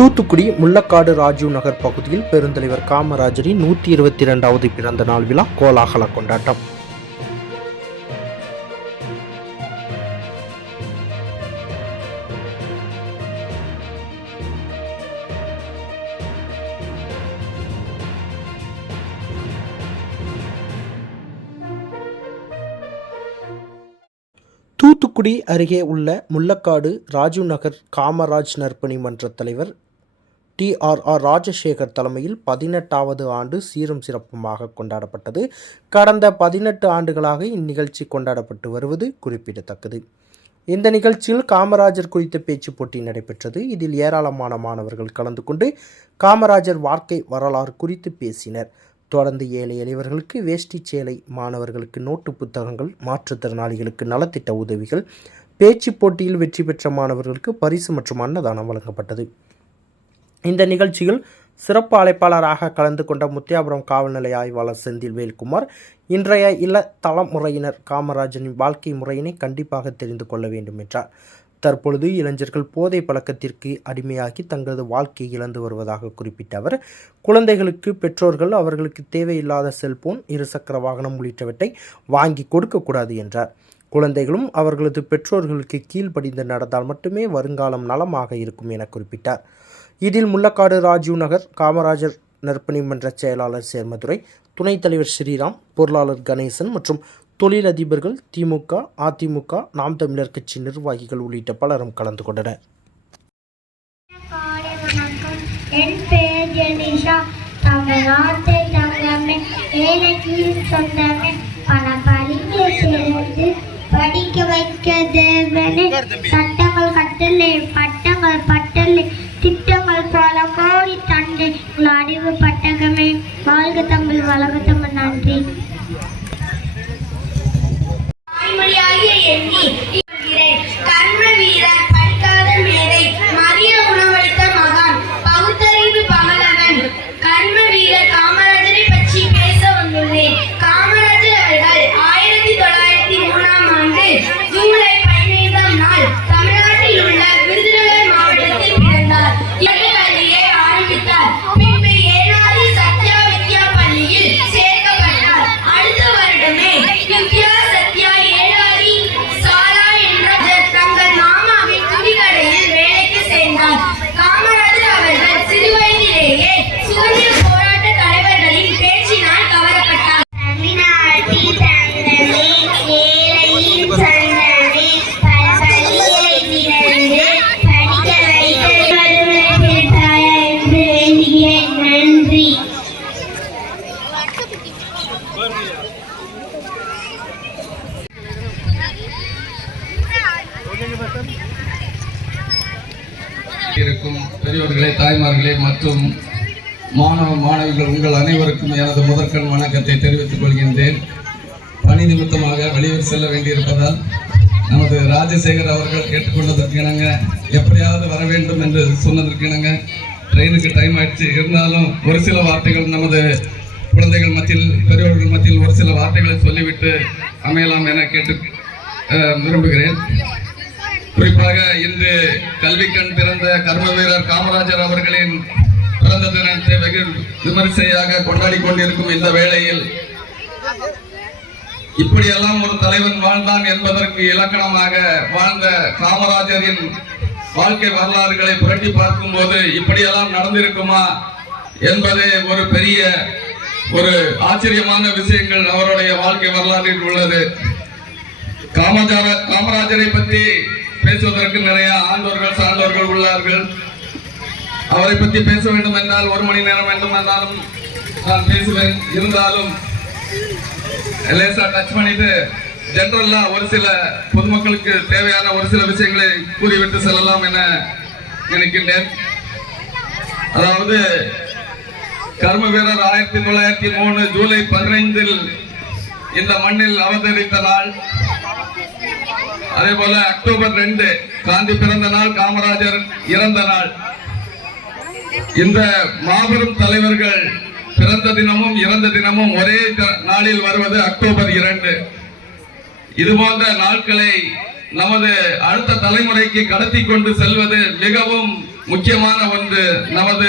தூத்துக்குடி முள்ளக்காடு ராஜீவ் நகர் பகுதியில் பெருந்தலைவர் காமராஜரின் நூற்றி இருபத்தி இரண்டாவது பிறந்த நாள் விழா கோலாகல கொண்டாட்டம். தூத்துக்குடி அருகே உள்ள முள்ளக்காடு ராஜீவ் நகர் காமராஜ் நற்பணி மன்ற தலைவர் டிஆர்ஆர் ராஜசேகர் தலைமையில் பதினெட்டாவது ஆண்டு சீரும் சிறப்புமாக கொண்டாடப்பட்டது. கடந்த பதினெட்டு ஆண்டுகளாக இந்நிகழ்ச்சி கொண்டாடப்பட்டு வருவது குறிப்பிடத்தக்கது. இந்த நிகழ்ச்சியில் காமராஜர் குறித்த பேச்சு போட்டி நடைபெற்றது. இதில் ஏராளமான மாணவர்கள் கலந்து கொண்டு காமராஜர் வாழ்க்கை வரலாறு குறித்து பேசினர். தொடர்ந்து ஏழை எளியவர்களுக்கு வேஷ்டி சேலை மாணவர்களுக்கு நோட்டு புத்தகங்கள் மாற்றுத்திறனாளிகளுக்கு நலத்திட்ட உதவிகள் பேச்சு போட்டியில் வெற்றி பெற்ற மாணவர்களுக்கு பரிசு மற்றும் அன்னதானம் வழங்கப்பட்டது. இந்த நிகழ்ச்சியில் சிறப்பு அழைப்பாளராக கலந்து கொண்ட முத்தியாபுரம் காவல் நிலைய ஆய்வாளர் செந்தில் வேல்குமார் இன்றைய இள தலைமுறையினர் காமராஜனின் வாழ்க்கை முறையினை கண்டிப்பாக தெரிந்து கொள்ள வேண்டும் என்றார். தற்பொழுது இளைஞர்கள் போதை பழக்கத்திற்கு அடிமையாகி தங்களது வாழ்க்கையை இழந்து வருவதாக குறிப்பிட்ட அவர் குழந்தைகளுக்கு பெற்றோர்கள் அவர்களுக்கு தேவையில்லாத செல்போன் இருசக்கர வாகனம் உள்ளிட்டவற்றை வாங்கி கொடுக்கக்கூடாது என்றார். குழந்தைகளும் அவர்களது பெற்றோர்களுக்கு கீழ்ப்படிந்து நடந்தால் மட்டுமே வருங்காலம் நலமாக இருக்கும் என குறிப்பிட்டார். இதில் முல்லக்காடு ராஜீவ் நகர் காமராஜர் நற்பணி மன்ற செயலாளர் சேர்மதுரை துணைத் தலைவர் ஸ்ரீராம் பொருளாளர் கணேசன் மற்றும் தொழிலதிபர்கள் திமுக அதிமுக நாம் தமிழர் கட்சி நிர்வாகிகள் உள்ளிட்ட பலரும் கலந்து கொண்டனர். என் பெயர் ஜெனிஷா. தமிழ்நாட்டை தங்கமே ஏழைக்கு சொந்தமே பல படிக்க சேர்ந்து படிக்க வைக்க தேவனே. சட்டங்கள் கட்டளை பட்டங்கள் பட்டளை திட்டம் பட்டகமே. வாழ்க தமிழ் வளக தமிழ் நன்றி. பெரியவர்களே தாய்மார்களே மற்றும் மாணவ மாணவிகள் உங்கள் அனைவருக்கும் எனது முதற்கண் வணக்கத்தை தெரிவித்துக் கொள்கின்றேன். பணி நிமித்தமாக வெளியூர் செல்ல வேண்டியிருப்பதால் நமது ராஜசேகர் அவர்கள் கேட்டுக்கொண்டதற்கு இணங்க எப்படியாவது வர வேண்டும் என்று சொன்னதற்கு இணங்க ட்ரெயினுக்கு டைம் ஆயிடுச்சு. இருந்தாலும் ஒரு சில வார்த்தைகள் நமது குழந்தைகள் மத்தியில் பெரியோர்கள் மத்தியில் ஒரு சில வார்த்தைகளை சொல்லிவிட்டு அமையலாம் என கேட்டு விரும்புகிறேன். குறிப்பாக இன்று கல்வி கண் பிறந்த கர்ம வீரர் காமராஜர் அவர்களின் பிறந்த தினத்தை வெகு விமரிசையாக கொண்டாடி கொண்டிருக்கும் இந்த வேளையில் இப்படியெல்லாம் ஒரு தலைவன் வாழ்ந்தான் என்பதற்கு இலக்கணமாக வாழ்ந்த காமராஜரின் வாழ்க்கை வரலாறுகளை புரட்டி பார்க்கும் போது இப்படியெல்லாம் நடந்திருக்குமா என்பதே ஒரு பெரிய ஒரு ஆச்சரியமான விஷயங்கள் அவருடைய வாழ்க்கை வரலாற்றில் உள்ளது. காமராஜரை பற்றி பேசுவதற்கு நிறைய ஆண்டோர்கள் சான்றோர்கள் உள்ளார்கள். அவரை பற்றி பேச வேண்டும் என்றால் ஒரு மணி நேரம் வேண்டும் என்றாலும் நான் பேசுவேன். இருந்தாலும் லேசா டச் பண்ணிட்டு ஜென்ரல்லா ஒரு சில பொதுமக்களுக்கு தேவையான ஒரு சில விஷயங்களை கூறிவிட்டு செல்லலாம் என நினைக்கின்றேன். அதாவது கர்ம வீரர் ஆயிரத்தி தொள்ளாயிரத்தி மூணு ஜூலை பதினைந்தில் இந்த மண்ணில் அவதரித்த நாள். அதே போல அக்டோபர் ரெண்டு காந்தி பிறந்த நாள் காமராஜர் இறந்த நாள். இந்த மாபெரும் தலைவர்கள் பிறந்த தினமும் இறந்த தினமும் ஒரே நாளில் வருவது அக்டோபர் இரண்டு. இது போன்ற நாட்களை நமது அடுத்த தலைமுறைக்கு கடத்தி கொண்டு செல்வது மிகவும் முக்கியமான ஒன்று. நமது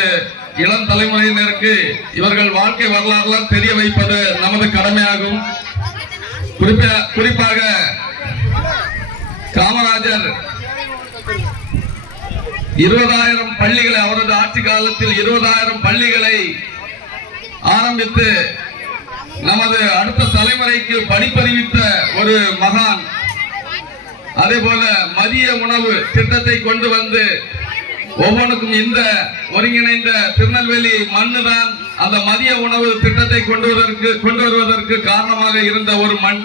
இளம் தலைமுறையினருக்கு இவர்கள் வாழ்க்கை வரலாறுலாம் தெரிய வைப்பது நமது கடமையாகும். குறிப்பாக காமராஜர். இருபதாயிரம் பள்ளிகளை அவரது ஆட்சி காலத்தில் இருபதாயிரம் பள்ளிகளை ஆரம்பித்து நமது அடுத்த தலைமுறைக்கு படிப்பறிவித்த ஒரு மகான். அதே போல மதிய உணவு திட்டத்தை கொண்டு வந்து ஒவ்வொன்றுக்கும் இந்த ஒருங்கிணைந்த திருநெல்வேலி மண்ணு தான் அந்த மதிய உணவு திட்டத்தை கொண்டு வருவதற்கு கொண்டு வருவதற்கு காரணமாக இருந்த ஒரு மண்.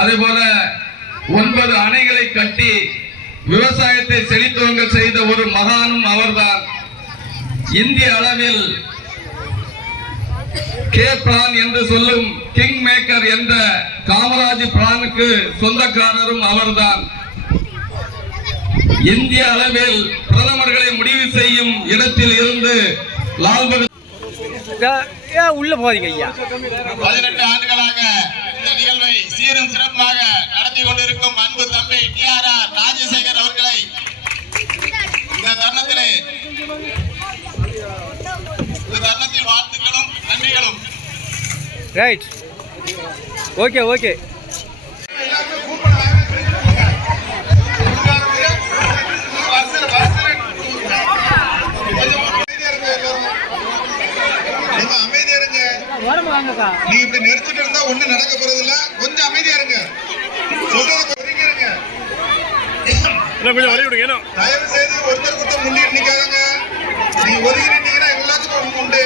அதே போல ஒன்பது அணைகளை கட்டி விவசாயத்தை செழித்துவங்க செய்த ஒரு மகானும் அவர்தான். இந்திய அளவில் கே பிரான் என்று சொல்லும் கிங் மேக்கர் என்ற காமராஜ் பிரானுக்கு சொந்தக்காரரும் அவர்தான். இந்திய அளவில் பிரதமர்களை முடிவு செய்யும் இடத்தில் இருந்து லால் பகதூர் உள்ள போறீங்க ஐயா. பதினெட்டு ஆண்டுகளாக இந்த நிகழ்வை சீரும் சிறப்பாக நடத்தி கொண்டிருக்கும் அன்பு தம்பி டி ஆர் ஆர் ராஜசேகர் அவர்களை இந்த தருணத்திலே இந்த தருணத்தில் வாழ்த்துக்களும் நன்றிகளும். ரைட் ஓகே ஓகே நீ இப்படி நெரிச்சிட்டு இருந்தா ஒண்ணு நடக்க போறது இல்ல கொஞ்சம் அமைதியா இருங்க. சொல்றத இருங்க. தயவு செய்து ஒருத்தர் ஒருத்தர் முன்னிட்டு நிக்காதங்க. நீ ஒதுங்கி நின்னீங்கன்னா எல்லாத்துக்கும் ஒண்ணு உண்டு.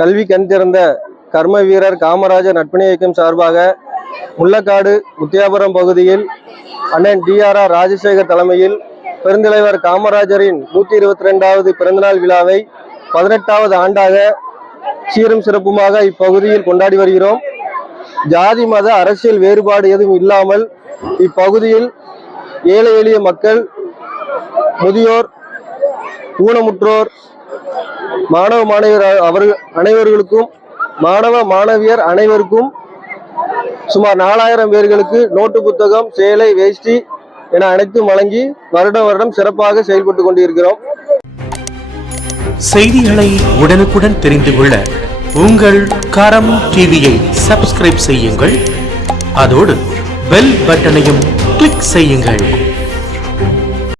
கல்வி கண் திறந்த கர்ம வீரர் காமராஜர் நட்பணி இயக்கம் சார்பாக முள்ளக்காடு முத்தியாபுரம் பகுதியில் அண்ணன் டிஆர்ஆர் ராஜசேகர் தலைமையில் பெருந்தலைவர் காமராஜரின் நூற்றி இருபத்தி ரெண்டாவது பிறந்தநாள் விழாவை பதினெட்டாவது ஆண்டாக சீரும் சிறப்புமாக இப்பகுதியில் கொண்டாடி வருகிறோம். ஜாதி மத அரசியல் வேறுபாடு எதுவும் இல்லாமல் இப்பகுதியில் ஏழை எளிய மக்கள் முதியோர் ஊனமுற்றோர் மாணவ மாணவியர் அவர்கள் அனைவர்களுக்கும் மாணவ மாணவியர் அனைவருக்கும் சுமார் நாலாயிரம் பேர்களுக்கு நோட்டு புத்தகம் சேலை வேஷ்டி என அனைத்தும் வழங்கி வருடம் வருடம் சிறப்பாக செயல்பட்டு கொண்டிருக்கிறோம். செய்திகளை உடனுக்குடன் தெரிந்து கொள்ள உங்கள் கரம் டிவியை சப்ஸ்கிரைப் செய்யுங்கள். அதோடு பெல் பட்டனையும் கிளிக் செய்யுங்கள்.